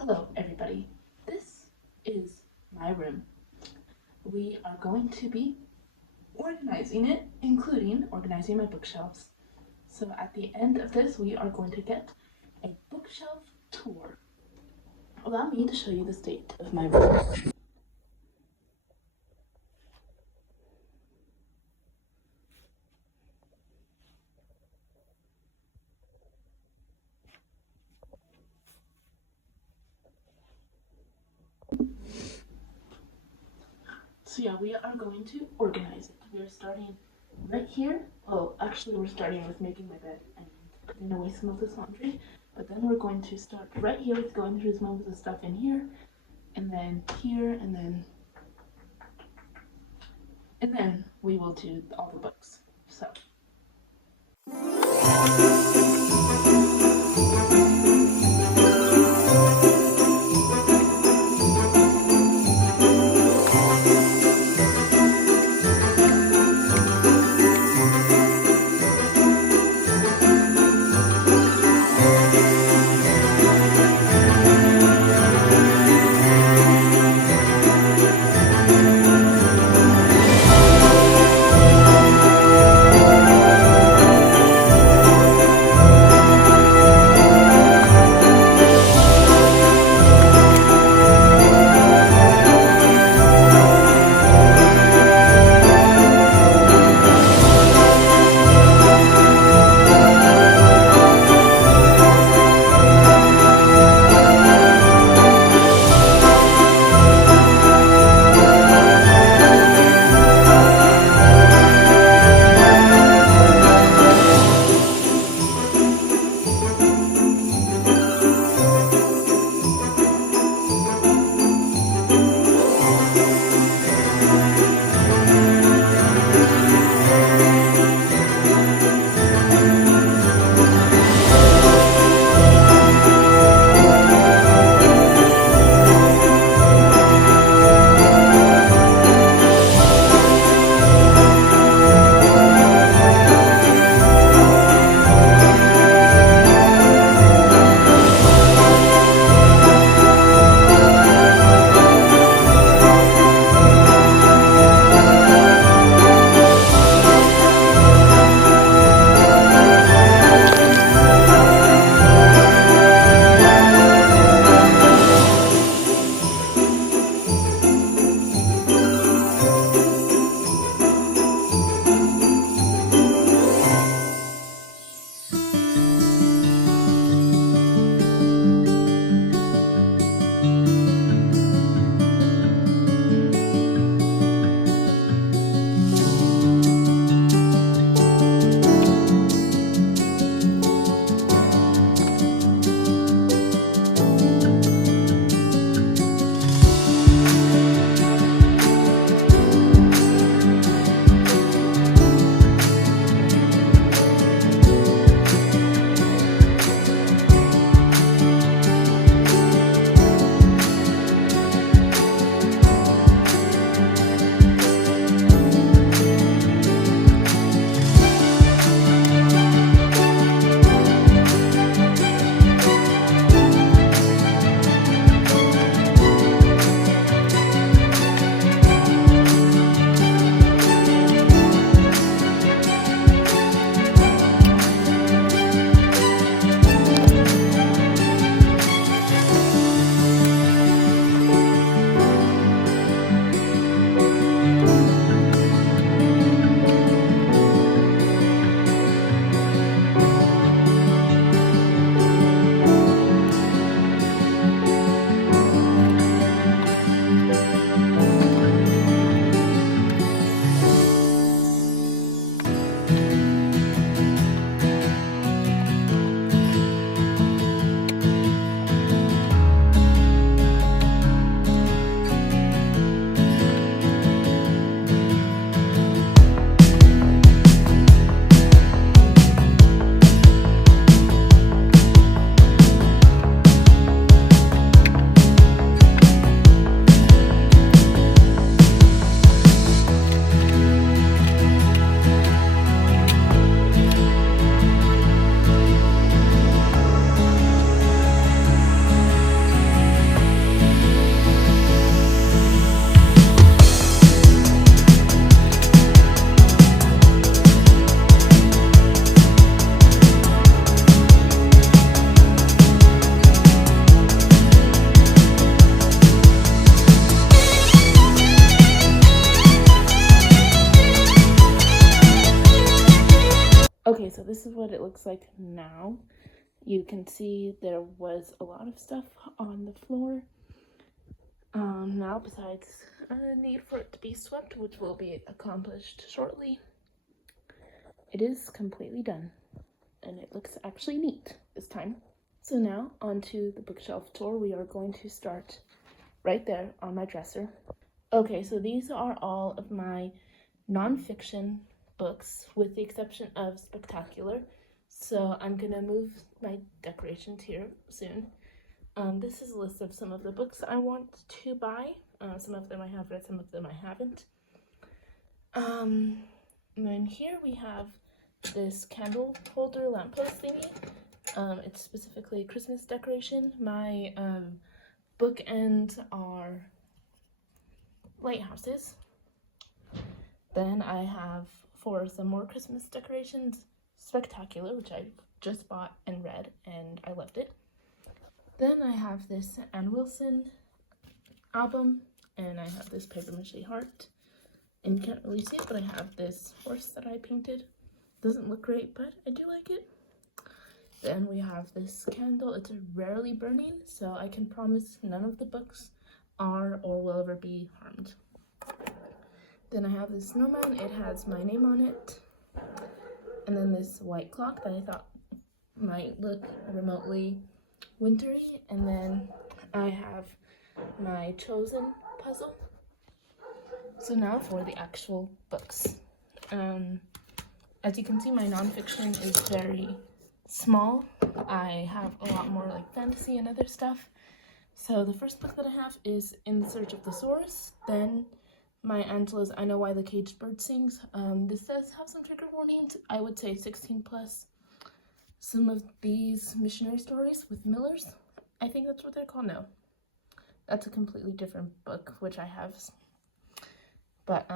Hello, everybody. This is my room. We are going to be organizing it, including organizing my bookshelves. So at the end of this, we are going to get a bookshelf tour. Allow me to show you the state of my room. So yeah, we are going to organize it. We are starting right here. Well, actually, we're starting with making my bed and putting away some of this laundry. But then we're going to start right here with going through some of the stuff in here, and then here, and then we will do all the books. So. this is what it looks like now. You can see there was a lot of stuff on the floor. Now, besides a need for it to be swept, which will be accomplished shortly, it is completely done, and it looks actually neat this time. So now, onto the bookshelf tour. We are going to start right there on my dresser. Okay, so these are all of my nonfiction books, with the exception of Spectacular. So I'm gonna move my decorations here soon. This is a list of some of the books I want to buy. Some of them I have read, some of them I haven't. And then here we have this candle holder lamppost thingy. It's specifically a Christmas decoration. My bookends are lighthouses. Then I have, for some more Christmas decorations, Spectacular, which I just bought and read, and I loved it. Then I have this Ann Wilson album, and I have this paper mache heart. And you can't really see it, but I have this horse that I painted. Doesn't look great, but I do like it. Then we have this candle. It's rarely burning, so I can promise none of the books are or will ever be harmed. Then I have this snowman. It has my name on it. And then this white clock that I thought might look remotely wintry. And then I have my Chosen puzzle. So now for the actual books. As you can see, my nonfiction is very small. I have a lot more like fantasy and other stuff. So the first book that I have is In Search of Thesaurus. Then my Angela's I Know Why the Caged Bird Sings. This does have some trigger warnings. I would say 16 plus. Some of these missionary stories with Millers. I think that's what they're called. No, that's a completely different book, which I have. But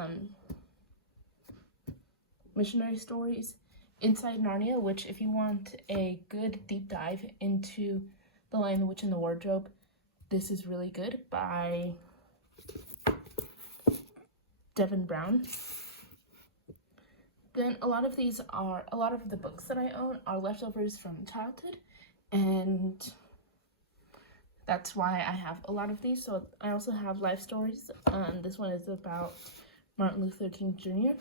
missionary stories. Inside Narnia, which if you want a good deep dive into The Lion, the Witch, and the Wardrobe, this is really good, by Devin Brown. Then a lot of the books that I own are leftovers from childhood, and that's why I have a lot of these. So I also have life stories. This one is about Martin Luther King Jr.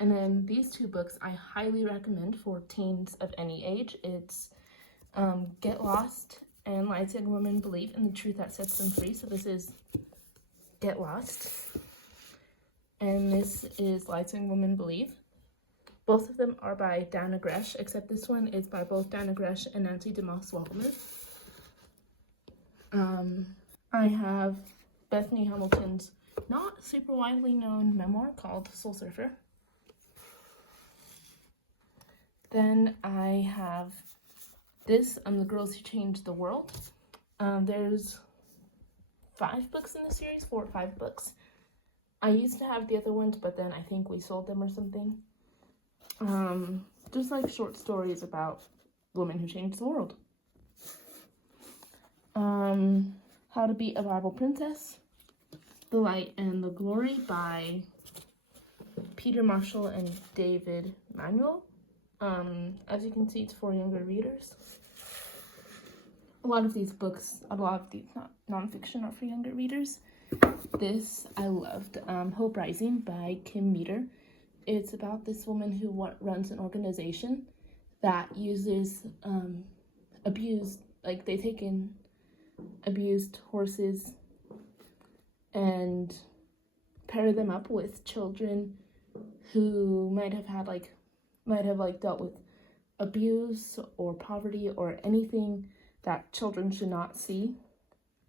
And then these two books I highly recommend for teens of any age. It's Get Lost and Light-Skinned Women Believe in the Truth That Sets Them Free. So this is Get Lost, and this is Light-Skinned Women Believe. Both of them are by Dana Gresh, except this one is by both Dana Gresh and Nancy DeMoss Wellman. I have Bethany Hamilton's not super widely known memoir called Soul Surfer. Then I have this, The Girls Who Changed the World. There's 5 books in the series, 4 or 5 books. I used to have the other ones, but then I think we sold them or something. Just like short stories about women who changed the world. How to Be a Bible Princess, The Light and the Glory by Peter Marshall and David Manuel. As you can see, it's for younger readers. A lot of these nonfiction are for younger readers. This I loved, Hope Rising by Kim Meter. It's about this woman who runs an organization that uses they take in abused horses and pair them up with children who might have dealt with abuse or poverty or anything that children should not see.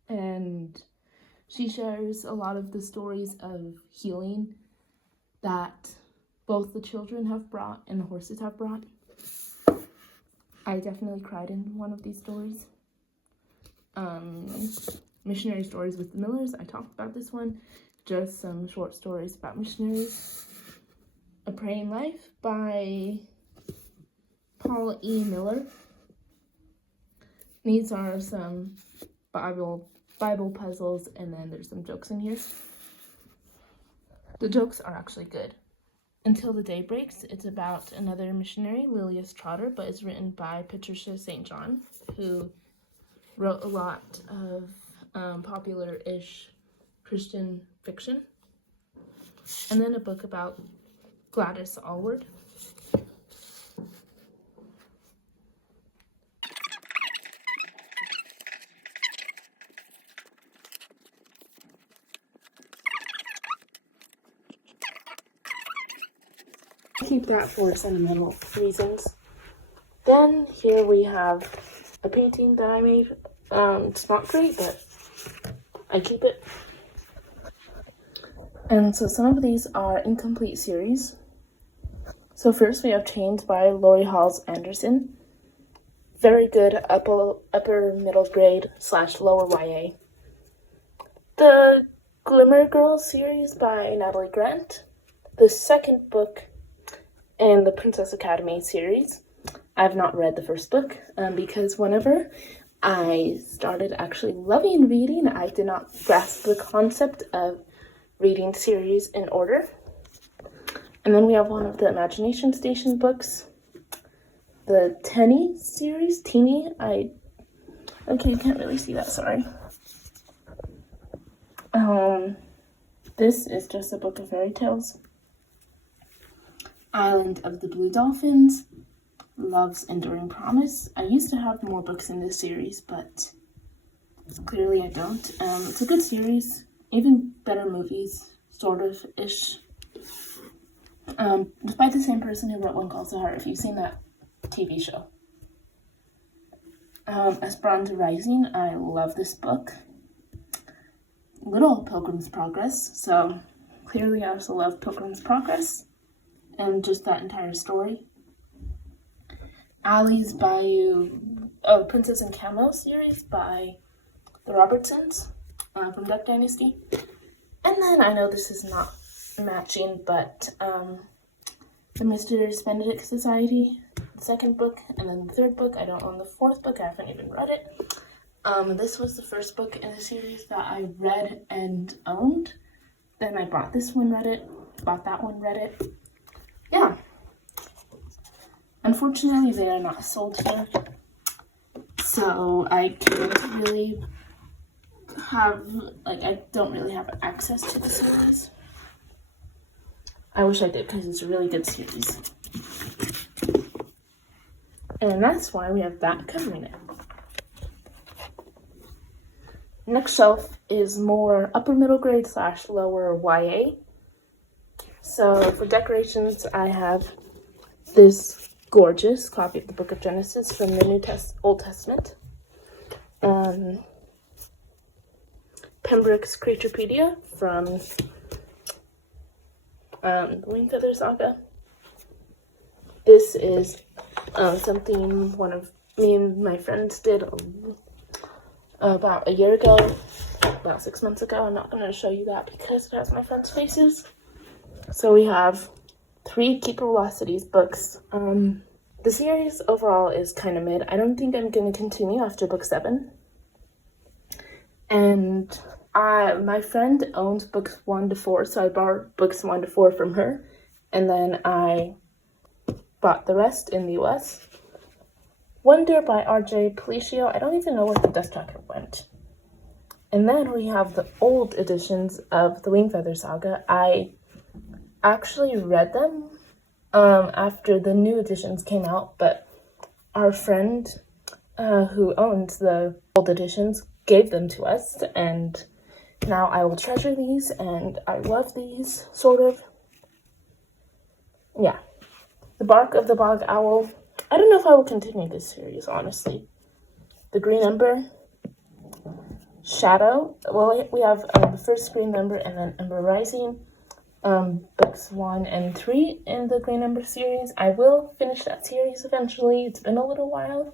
And she shares a lot of the stories of healing that both the children have brought and the horses have brought. I definitely cried in one of these stories. Missionary Stories with the Millers, I talked about this one. Just some short stories about missionaries. A Praying Life by Paul E. Miller. These are some Bible puzzles, and then there's some jokes in here. The jokes are actually good. Until the Day Breaks. It's about another missionary, Lilias Trotter, but it's written by Patricia St. John, who wrote a lot of popular-ish Christian fiction. And then a book about Gladys Allward. Keep that for sentimental reasons. Then here we have a painting that I made. It's not great, but I keep it. And so some of these are incomplete series. So first we have Chains by Lori Halls Anderson. Very good upper middle grade / lower YA. The Glimmer Girls series by Natalie Grant. The second book in the Princess Academy series. I've not read the first book because whenever I started actually loving reading, I did not grasp the concept of reading series in order. And then we have one of the Imagination Station books, the Teeny series. Okay, you can't really see that, sorry. This is just a book of fairy tales. Island of the Blue Dolphins, Love's Enduring Promise. I used to have more books in this series, but clearly I don't. It's a good series, even better movies, sort of-ish. It's by the same person who wrote One Calls to Heart, if you've seen that TV show. Esperanza Rising, I love this book. Little Pilgrim's Progress, so clearly I also love Pilgrim's Progress and just that entire story. Ali's Bayou, Princess and Camo series by the Robertsons from Duck Dynasty. And then I know this is not matching, but the Mr. Benedict Society, the second book, and then the third book. I don't own the fourth book, I haven't even read it. This was the first book in the series that I read and owned. Then I bought this one, read it, bought that one, read it. Yeah. Unfortunately, they are not sold here, so I can't really I don't really have access to the series. I wish I did, because it's a really good series. And that's why we have that covering it. Next shelf is more upper middle grade / lower YA. So for decorations, I have this gorgeous copy of the Book of Genesis from the Old Testament. Pembroke's Creaturepedia from the Wingfeather Saga. This is something one of me and my friends did about a year ago, about 6 months ago. I'm not going to show you that because it has my friends' faces. So we have 3 Keeper Velocities books. The series overall is kind of mid. I don't think I'm going to continue after book 7. And my friend owns books 1 to 4, so I borrowed books 1 to 4 from her. And then I bought the rest in the US. Wonder by R.J. Palacio. I don't even know where the dust jacket went. And then we have the old editions of the Wingfeather Saga. I actually read them after the new editions came out, but our friend who owns the old editions gave them to us, and now I will treasure these, and I love these, sort of. Yeah. The Bark of the Bog Owl. I don't know if I will continue this series, honestly. The Green Ember. Shadow. Well, we have the first Green Ember and then Ember Rising. Books 1 and 3 in the Green Ember series. I will finish that series eventually. It's been a little while.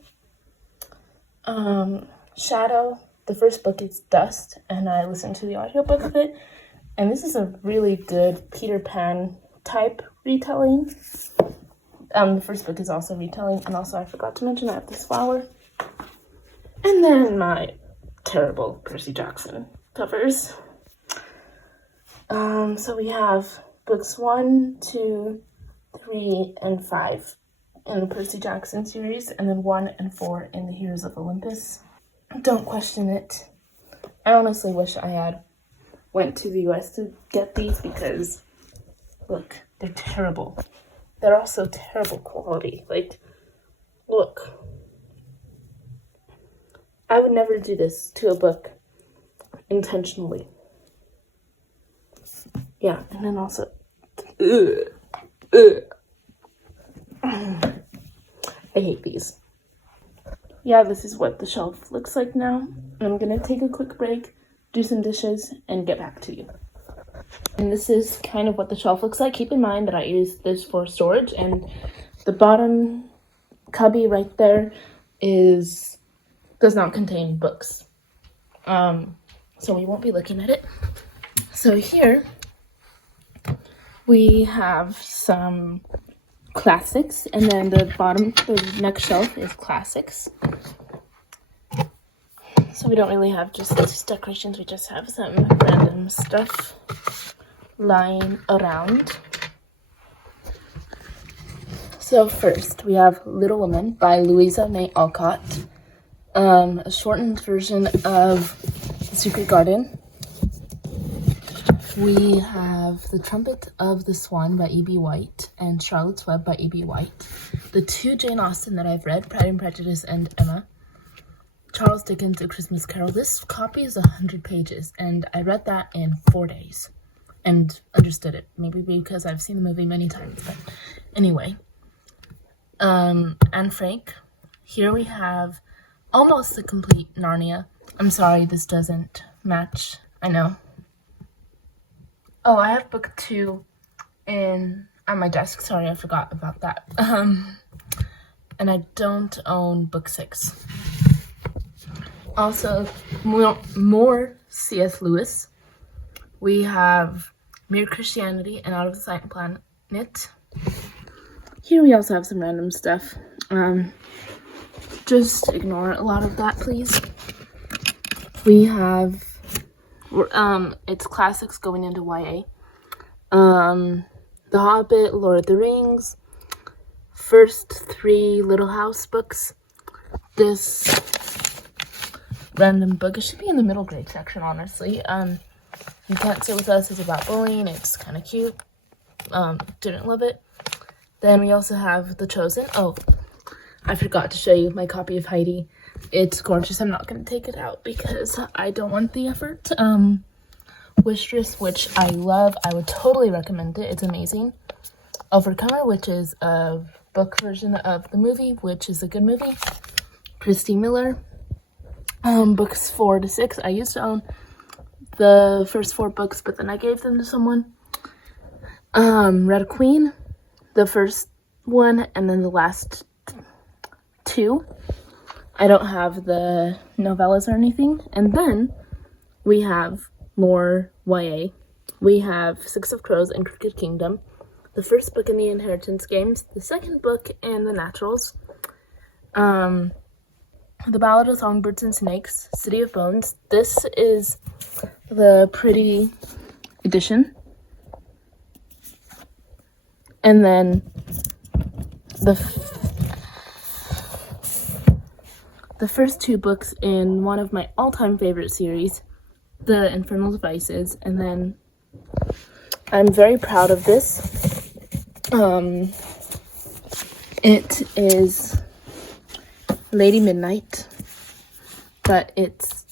Shadow. The first book is Dust, and I listened to the audiobook of it. And this is a really good Peter Pan type retelling. The first book is also retelling, and also I forgot to mention I have this flower. And then my terrible Percy Jackson covers. So we have books 1, 2, 3, and 5 in the Percy Jackson series, and then 1 and 4 in the Heroes of Olympus. Don't question it. I honestly wish I had went to the US to get these because, look, they're terrible. They're also terrible quality. Like, look. I would never do this to a book intentionally. Yeah, and then also, I hate these. Yeah, this is what the shelf looks like now. I'm gonna take a quick break, do some dishes, and get back to you. And this is kind of what the shelf looks like. Keep in mind that I use this for storage, and the bottom cubby right there does not contain books. So we won't be looking at it. So here we have some classics, and then the next shelf is classics. So we don't really have just these decorations, we just have some random stuff lying around. So first we have Little Women by Louisa May Alcott, a shortened version of The Secret Garden. We have The Trumpet of the Swan by E.B. White and Charlotte's Web by E.B. White. The two Jane Austen that I've read, Pride and Prejudice and Emma. Charles Dickens' A Christmas Carol. This copy is 100 pages, and I read that in 4 days and understood it. Maybe because I've seen the movie many times, but anyway. Anne Frank. Here we have almost the complete Narnia. I'm sorry, this doesn't match. I know. Oh, I have book 2 on my desk. Sorry, I forgot about that. And I don't own book 6. Also, more C.S. Lewis. We have Mere Christianity and Out of the Silent Planet. Here we also have some random stuff. Just ignore a lot of that, please. We have it's classics going into YA. The Hobbit, Lord of the Rings, first 3 Little House books. This random book, it should be in the middle grade section, honestly. You Can't Sit With Us is about bullying. It's kind of cute. Didn't love it. Then we also have The Chosen. Oh, I forgot to show you my copy of Heidi. It's gorgeous. I'm not going to take it out because I don't want the effort. Mistress, which I love. I would totally recommend it. It's amazing. Overcomer, which is a book version of the movie, which is a good movie. Christy Miller. Books 4 to 6. I used to own the first 4 books, but then I gave them to someone. Red Queen, the first one, and then the last 2. I don't have the novellas or anything. And then we have more YA. We have Six of Crows and Crooked Kingdom. The first book in the Inheritance Games. The second book in the Naturals. The Ballad of Songbirds and Snakes. City of Bones. This is the pretty edition. And then the first 2 books in one of my all-time favorite series, The Infernal Devices, and then I'm very proud of this. It is Lady Midnight, but it's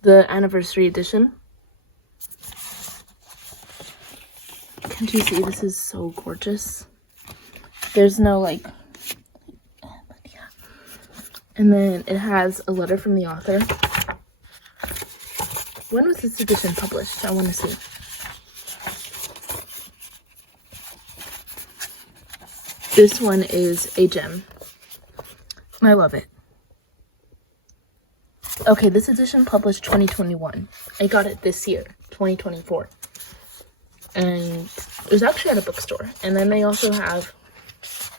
the anniversary edition. Can't you see? This is so gorgeous. There's no and then it has a letter from the author. When was this edition published? I want to see. This one is a gem. I love it. Okay, this edition published 2021. I got it this year, 2024. And it was actually at a bookstore. And then they also have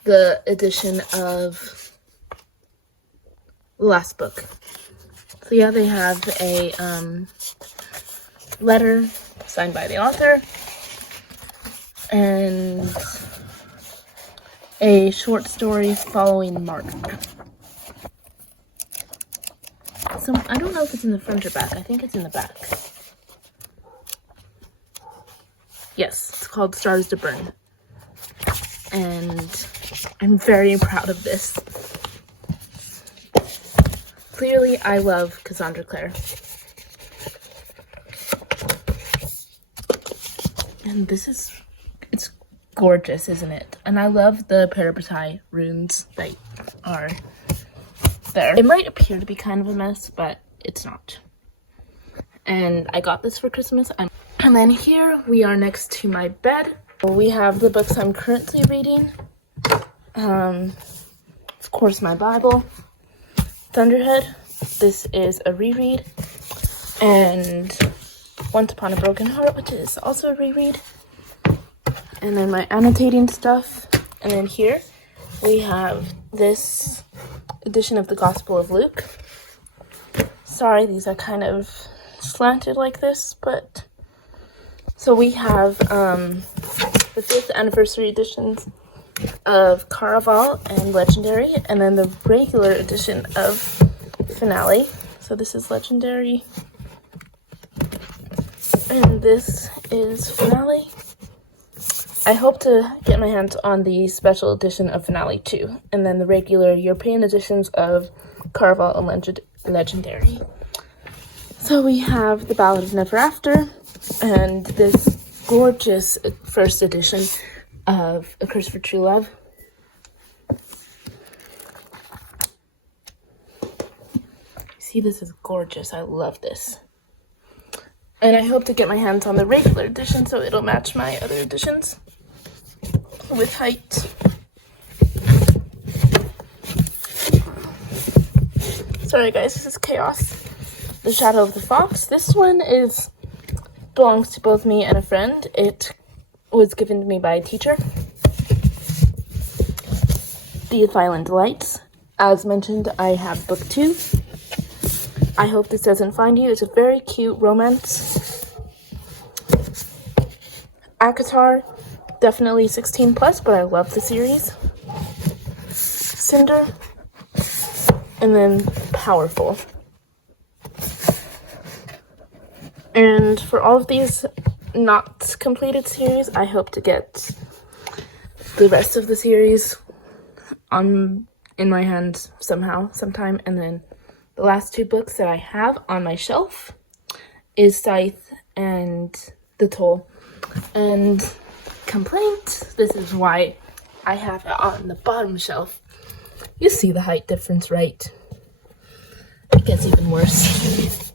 the edition of the last book. So yeah, they have a letter signed by the author. and a short story following Mark. So I don't know if it's in the front or back. I think it's in the back. Yes, it's called Stars to Burn. And I'm very proud of this. Clearly, I love Cassandra Clare. And it's gorgeous, isn't it? And I love the Parabatai runes that are there. It might appear to be kind of a mess, but it's not. And I got this for Christmas. And then here we are next to my bed. We have the books I'm currently reading. Of course, my Bible, Thunderhead. This is a reread. And Once Upon a Broken Heart, which is also a reread. And then my annotating stuff. And then here we have this edition of the Gospel of Luke. Sorry, these are kind of slanted like this, but so we have the 5th anniversary editions of Caraval and Legendary, and then the regular edition of Finale. So this is Legendary, and this is Finale. I hope to get my hands on the special edition of Finale too, and then the regular European editions of Caraval and Legendary. So we have The Ballad of Never After, and this gorgeous first edition of A Curse for True Love. See, this is gorgeous. I love this. And I hope to get my hands on the regular edition so it'll match my other editions with height. Sorry guys, this is chaos. The Shadow of the Fox. This one belongs to both me and a friend. It was given to me by a teacher. The Violent Delights. As mentioned, I have book 2. I hope this doesn't find you. It's a very cute romance. ACOTAR, definitely 16 plus, but I love the series. Cinder, and then Powerful. And for all of these not completed series, I hope to get the rest of the series in my hands sometime, and then the last 2 books that I have on my shelf is Scythe and The Toll. And Complaint, this is why I have it on the bottom shelf. You see the height difference, right? It gets even worse.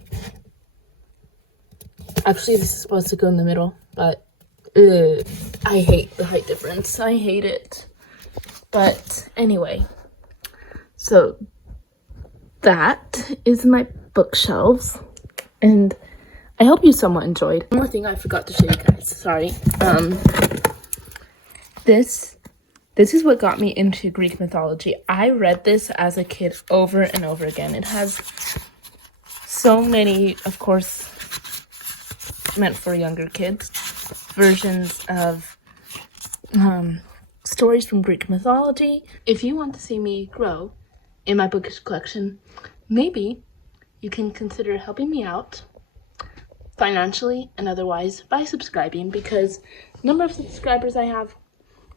Actually, this is supposed to go in the middle, but I hate the height difference. I hate it. But anyway, so that is my bookshelves, and I hope you somewhat enjoyed. One more thing I forgot to show you guys, sorry. This is what got me into Greek mythology. I read this as a kid over and over again. It has so many, of course, meant for younger kids, versions of stories from Greek mythology. If you want to see me grow in my bookish collection, maybe you can consider helping me out financially and otherwise by subscribing, because the number of subscribers I have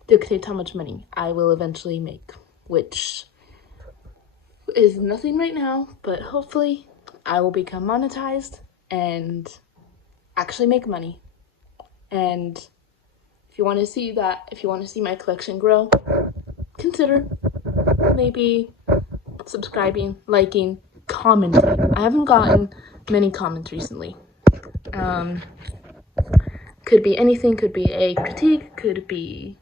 dictates how much money I will eventually make, which is nothing right now, but hopefully I will become monetized and actually make money. And if you want to see that, if you want to see my collection grow, consider maybe subscribing, liking, commenting. I haven't gotten many comments recently. Could be anything, could be a critique, could be,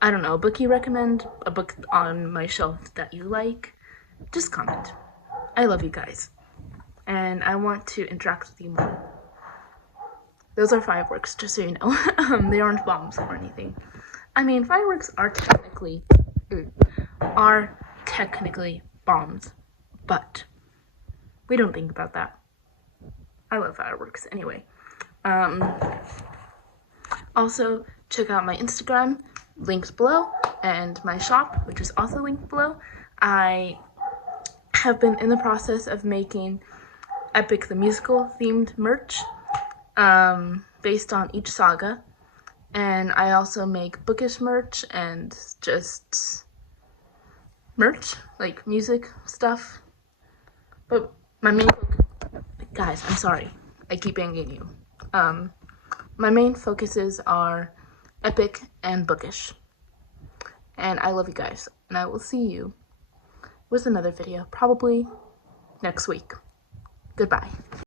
I don't know, a book you recommend, a book on my shelf that you like. Just comment. I love you guys, and I want to interact with you more. Those are fireworks, just so you know. They aren't bombs or anything. I mean, fireworks are technically bombs, but we don't think about that. I love fireworks anyway. Also, check out my Instagram, linked below, and my shop, which is also linked below. I have been in the process of making Epic the Musical themed merch based on each saga. And I also make bookish merch and just merch, like music stuff. But my main guys, I'm sorry, I keep banging you. My main focuses are epic and bookish. And I love you guys, and I will see you with another video, probably next week. Goodbye.